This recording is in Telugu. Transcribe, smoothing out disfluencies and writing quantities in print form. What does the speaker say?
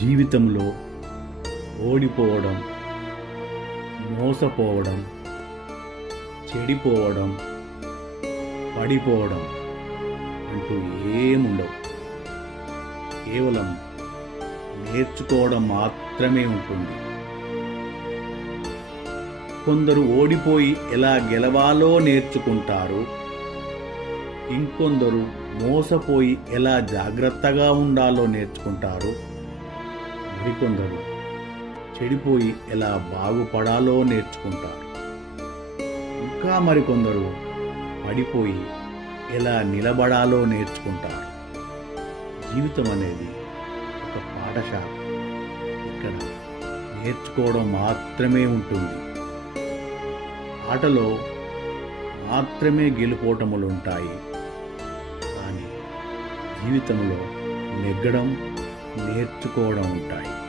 జీవితంలో ఓడిపోవడం, మోసపోవడం, చెడిపోవడం, పడిపోవడం అంటూ ఏముండవు. కేవలం నేర్చుకోవడం మాత్రమే ఉంటుంది. కొందరు ఓడిపోయి ఎలా గెలవాలో నేర్చుకుంటారు. ఇంకొందరు మోసపోయి ఎలా జాగ్రత్తగా ఉండాలో నేర్చుకుంటారు. మరికొందరు చెడిపోయి ఎలా బాగుపడాలో నేర్చుకుంటారు. ఇంకా మరికొందరు పడిపోయి ఎలా నిలబడాలో నేర్చుకుంటారు. జీవితం అనేది ఒక పాఠశాల. ఇక్కడ నేర్చుకోవడం మాత్రమే ఉంటుంది. ఆటలో మాత్రమే గెలుపోటములు ఉంటాయి. కానీ జీవితంలో నెగ్గడం, నేర్చుకోవడం ఉంటాయి.